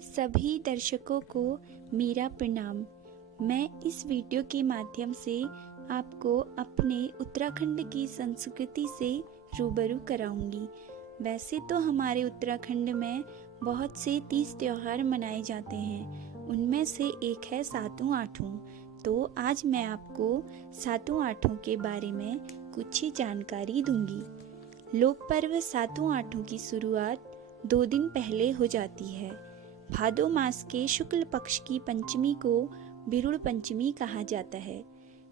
सभी दर्शकों को मेरा प्रणाम। मैं इस वीडियो के माध्यम से आपको अपने उत्तराखंड की संस्कृति से रूबरू कराऊंगी। वैसे तो हमारे उत्तराखंड में बहुत से तीज त्योहार मनाए जाते हैं, उनमें से एक है सातों आठों। तो आज मैं आपको सातों आठों के बारे में कुछ ही जानकारी दूंगी। लोक पर्व सातों आठों की शुरुआत 2 दिन पहले हो जाती है। भादो मास के शुक्ल पक्ष की पंचमी को बिरुड़ पंचमी कहा जाता है।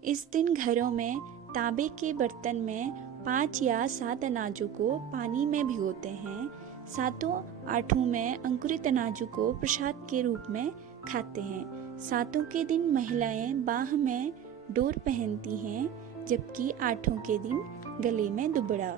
इस दिन घरों में तांबे के बर्तन में 5 या 7 अनाजों को पानी में भिगोते हैं। सातों आठों में अंकुरित अनाजों को प्रसाद के रूप में खाते हैं। सातों के दिन महिलाएं बाह में डोर पहनती हैं, जबकि आठों के दिन गले में दुबड़ा।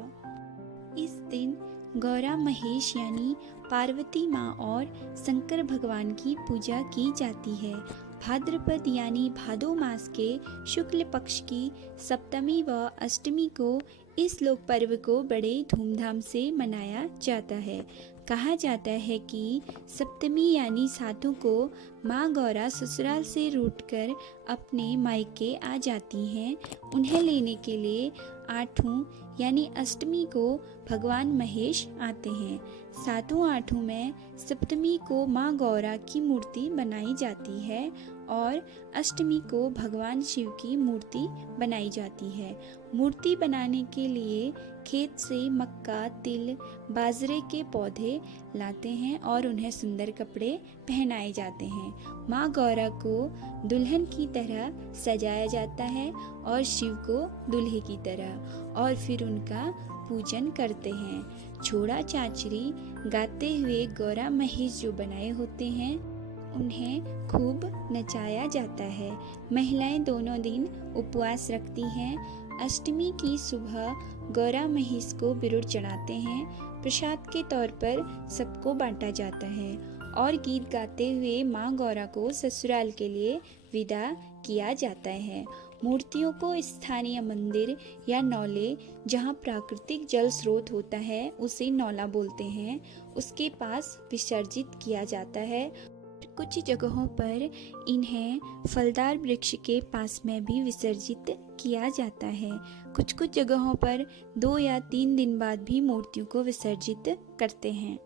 इस दिन गौरा महेश यानी पार्वती माँ और शंकर भगवान की पूजा की जाती है। भाद्रपद यानी भादो मास के शुक्ल पक्ष की सप्तमी व अष्टमी को इस लोक पर्व को बड़े धूमधाम से मनाया जाता है। कहा जाता है कि सप्तमी यानी सातों को माँ गौरा ससुराल से रूठकर अपने मायके आ जाती हैं। उन्हें लेने के लिए आठों यानी अष्टमी को भगवान महेश आते हैं। सातों आठों में सप्तमी को माँ गौरा की मूर्ति बनाई जाती है और अष्टमी को भगवान शिव की मूर्ति बनाई जाती है। मूर्ति बनाने के लिए खेत से मक्का, तिल, बाजरे के पौधे लाते हैं और उन्हें सुंदर कपड़े पहनाए जाते हैं। माँ गौरा को दुल्हन की तरह सजाया जाता है और शिव को दूल्हे की तरह, और फिर उनका पूजन करते हैं। छोड़ा चाचरी गाते हुए गौरा महेश जो बनाए होते हैं उन्हें खूब नचाया जाता है। महिलाएं दोनों दिन उपवास रखती हैं। अष्टमी की सुबह गौरा महेश को बिरुड़ चढ़ाते हैं। प्रसाद के तौर पर सबको बांटा जाता है और गीत गाते हुए माँ गौरा को ससुराल के लिए विदा किया जाता है। मूर्तियों को स्थानीय मंदिर या नौले, जहाँ प्राकृतिक जल स्रोत होता है उसे नौला बोलते हैं, उसके पास विसर्जित किया जाता है। कुछ जगहों पर इन्हें फलदार वृक्ष के पास में भी विसर्जित किया जाता है। कुछ कुछ जगहों पर 2 या 3 दिन बाद भी मूर्तियों को विसर्जित करते हैं।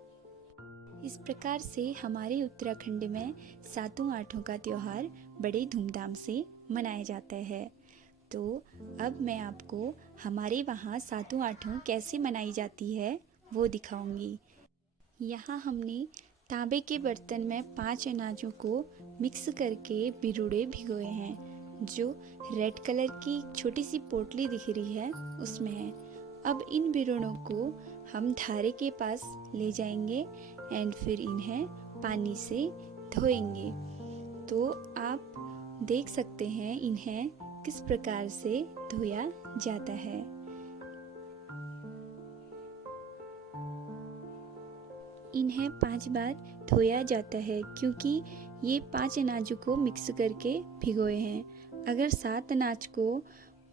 इस प्रकार से हमारे उत्तराखंड में सातों आठों का त्योहार बड़े धूमधाम से मनाया जाता है। तो अब मैं आपको हमारे वहाँ सातों आठों कैसे मनाई जाती है वो दिखाऊंगी। यहाँ हमने तांबे के बर्तन में 5 अनाजों को मिक्स करके बिरुड़े भिगोए हैं। जो रेड कलर की छोटी सी पोटली दिख रही है उसमें है। अब इन बिरुड़ों को हम धारे के पास ले जाएंगे एंड फिर इन्हें पानी से धोएंगे। तो आप देख सकते हैं इन्हें किस प्रकार से धोया जाता है। इन्हें 5 बार धोया जाता है क्योंकि ये 5 अनाजों को मिक्स करके भिगोए हैं। अगर 7 अनाज को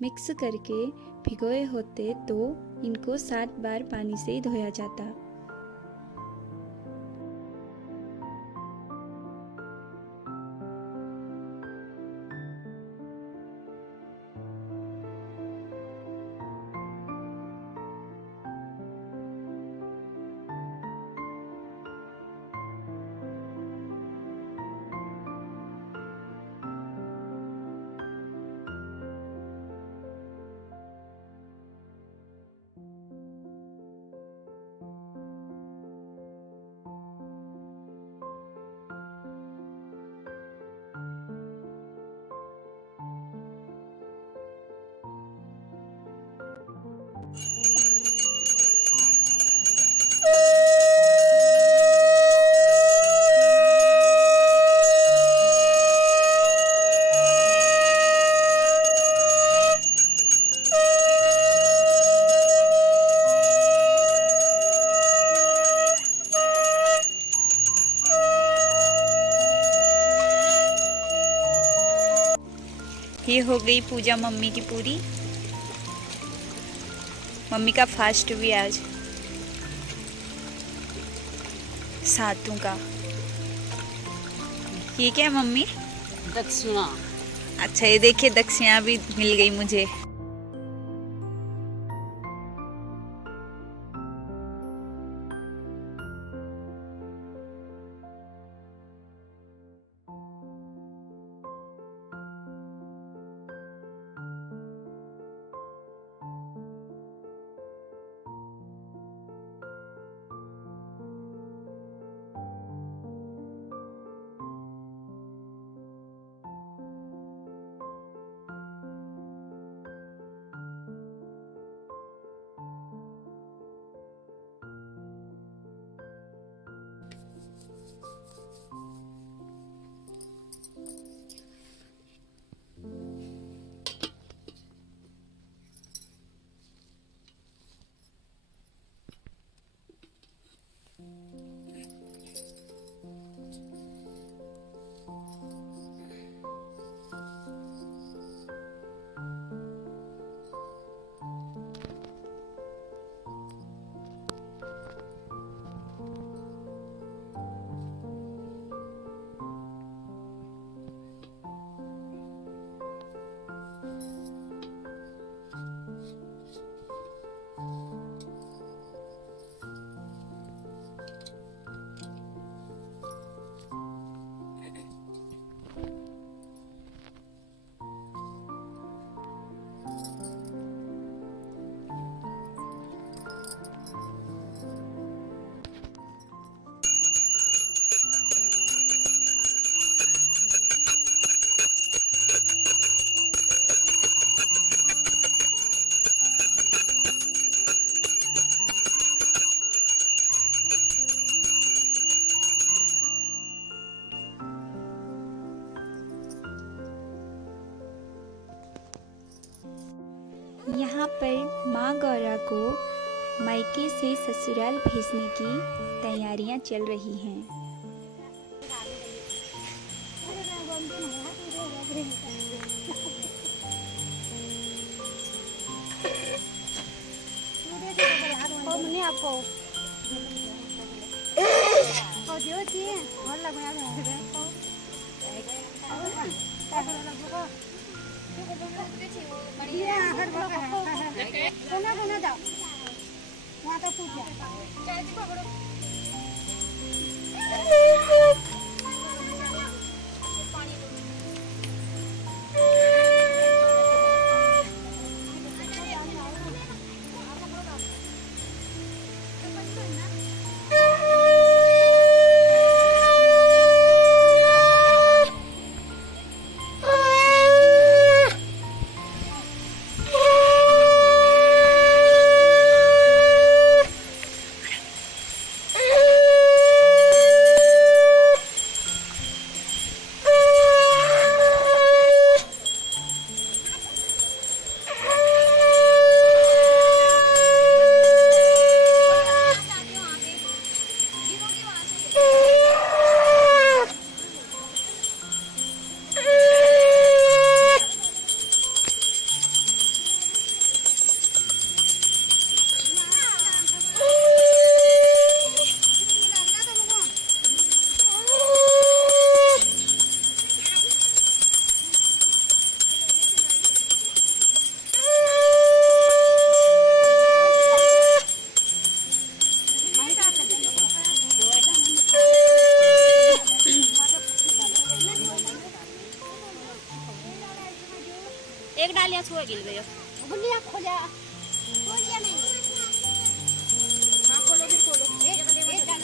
मिक्स करके भिगोए होते तो इनको 7 बार पानी से धोया जाता। ये हो गई पूजा मम्मी की पूरी। मम्मी का फास्ट भी आज सातों का। ये क्या है मम्मी? दक्षिणा। अच्छा ये देखिए दक्षिणा भी मिल गई मुझे। यहाँ पर माँ गौरा को मायके से ससुराल भेजने की तैयारियाँ चल रही हैं। एक डालिया छुआ गिल गयो। बुनिया खोजा। खोलिया नहीं। हां खोलो फिर खोलो। एक डाल।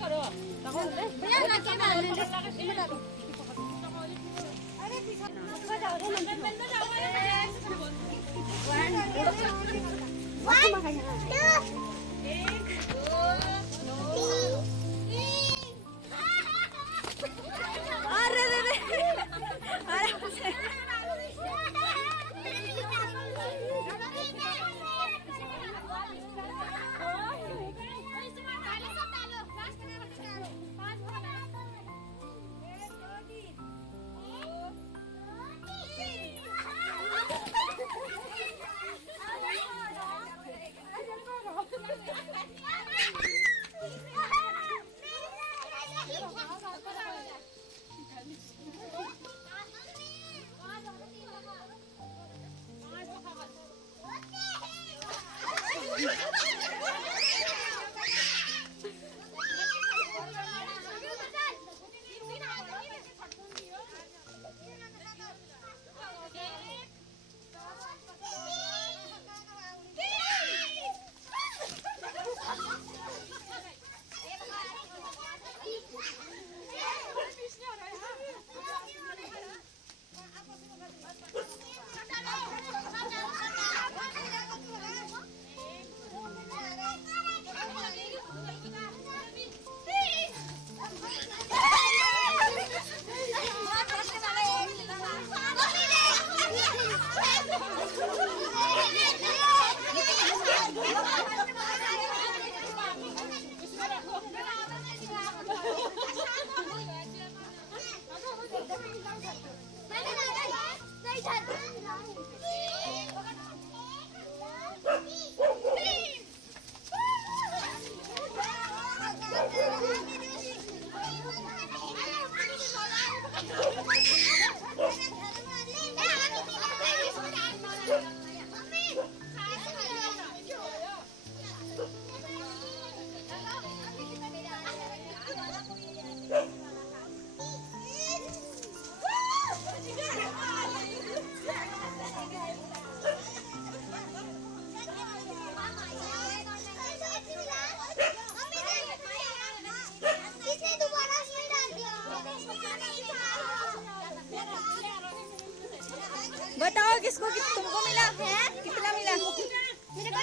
भैया ना क्या डाल इसमें डालो। अरे पीछे जाओ रे मंदिर में जाओ।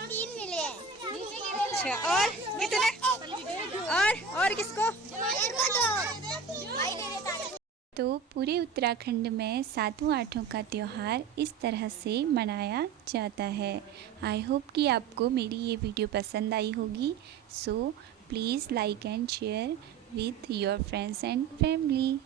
3 मिले हैं। अच्छा, और कितने? और किसको? तो पूरे उत्तराखंड में सातों आठों का त्यौहार इस तरह से मनाया जाता है। आई होप कि आपको मेरी ये वीडियो पसंद आई होगी। So please like and share with your friends and family.